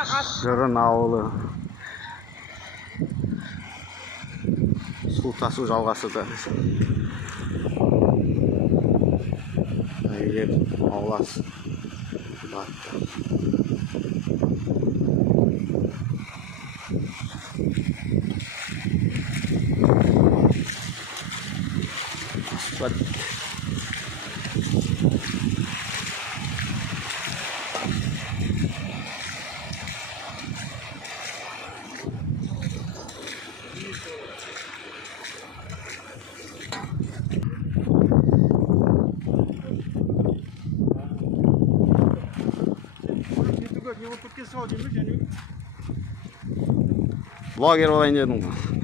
Жырын ауылы. Су тасу жалғасуда. Әйел ауласы. Блогер болайын дедің ғой.